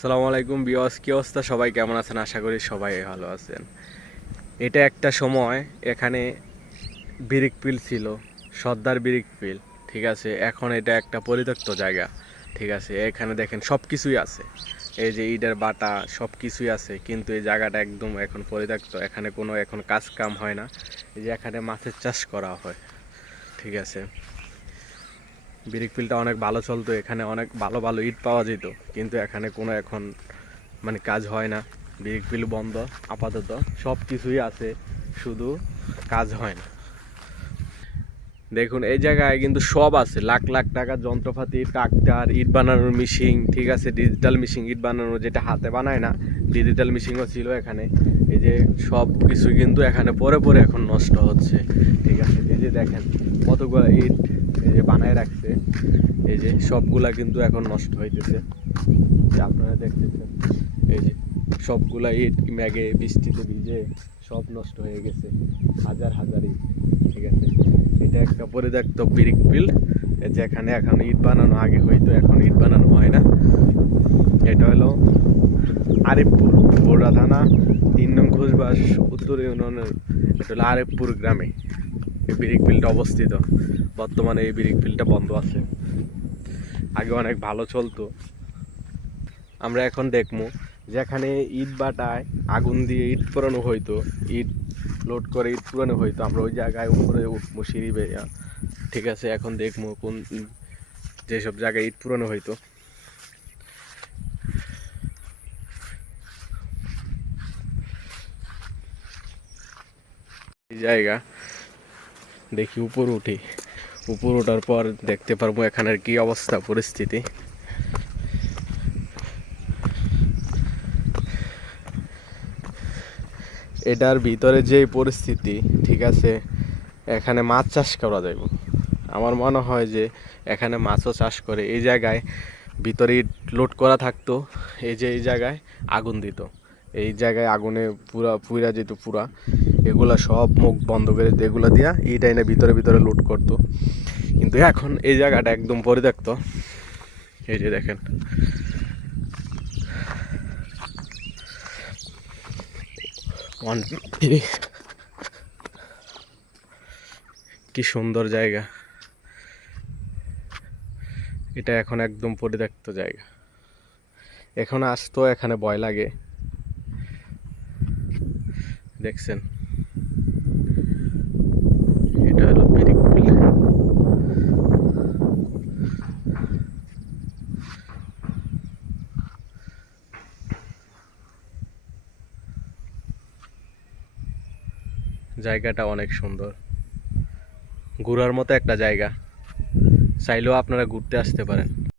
আসসালামু আলাইকুম বিয়স, কি অবস্থা? সবাই কেমন আছেন? আশা করি সবাই ভালো আছেন। এটা একটা সময় এখানে বিরিকপিল ছিল, সর্দার বিরিকপিল। ঠিক আছে, এখন এটা একটা পরিত্যক্ত জায়গা। ঠিক আছে, এখানে দেখেন সব কিছুই আছে, এই যে ইটের বাটা সব কিছুই আছে, কিন্তু এই জায়গাটা একদম এখন পরিত্যক্ত। এখানে কোনো এখন কাজ কাম হয় না। এই যে এখানে মাছের চাষ করা হয়। ঠিক আছে, বিরিকপিলটা অনেক ভালো চলতো, এখানে অনেক ভালো ভালো ইট পাওয়া যেত, কিন্তু এখানে কোনো এখন মানে কাজ হয় না। বিল বন্ধ আপাতত, সব কিছুই আছে, শুধু কাজ হয় না। দেখুন এই জায়গায় কিন্তু সব আছে, লাখ লাখ টাকার যন্ত্রপাতি, ট্রাক্টর, ইট বানানোর মেশিন। ঠিক আছে, ডিজিটাল মেশিন, ইট বানানোর, যেটা হাতে বানায় না, ডিজিটাল মেশিনও ছিল এখানে। এই যে সব কিছু কিন্তু এখানে পরে পরে এখন নষ্ট হচ্ছে। ঠিক আছে, এই যে দেখেন কতগুলো ইট এই যে বানায় রাখছে, এই যে সবগুলা কিন্তু এখন নষ্ট হইতেছে, আপনারা দেখতেছেন। এই যে সবগুলা ইট ম্যাগে বৃষ্টিতে ভিজে সব নষ্ট হয়ে গেছে, হাজার হাজার ইট। ঠিক আছে, এটা একটা পরিত্যক্ত বিরিকপিল, যেখানে এখন ইট বানানো আগে হইতো, এখন ইট বানানো হয় না। এটা হলো আরিফপুর, বড়া থানা 3 নং ঘোষবাস উত্তর ইউনিয়নের, এটা হলো আরিফপুর গ্রামে এই বিরিকপিলটা অবস্থিত। বর্তমানে এই বিরিকপিলটা বন্ধ আছে, আগে অনেক ভালো চলতো। আমরা এখন দেখবো যেখানে ইট বাটায় আগুন দিয়ে ইট পোড়ানো হইতো, ইট লোড করে ইট পোড়ানো হইতো, আমরা ওই জায়গায় উপরে উঠবো সিঁড়ি বেয়া। ঠিক আছে, এখন দেখবো কোন যেসব জায়গায় ইট পোড়ানো হইতো। এই জায়গা দেখি, উপর উঠি, উপর ওঠার পর দেখতে পারবো এখানের কি অবস্থা পরিস্থিতি। এটার ভিতরে যে পরিস্থিতি, ঠিক আছে, এখানে মাছ চাষ করা যাবে। আমার মনে হয় যে এখানে মাছও চাষ করে। এই জায়গায় ভিতরে লোড করা থাকতো, এই যে এই জায়গায় আগুন দিত, এই জায়গায় আগুনে পুরা পুরা যেত পুরা, এগুলা সব মুখ বন্ধ করে এগুলা দিয়া ইট এনে ভিতরে ভিতরে লোড করতো। কিন্তু এখন এই জায়গাটা একদম পরিত্যক্ত। এই যে দেখেন, কি সুন্দর জায়গা। এটা এখন একদম পরিত্যক্ত জায়গা, এখন আসতো এখানে ভয় লাগে। দেখছেন, এটা হলো বিরিকপিল। জায়গাটা অনেক সুন্দর, ঘোরার মতো একটা জায়গা, চাইলেও আপনারা ঘুরতে আসতে পারেন।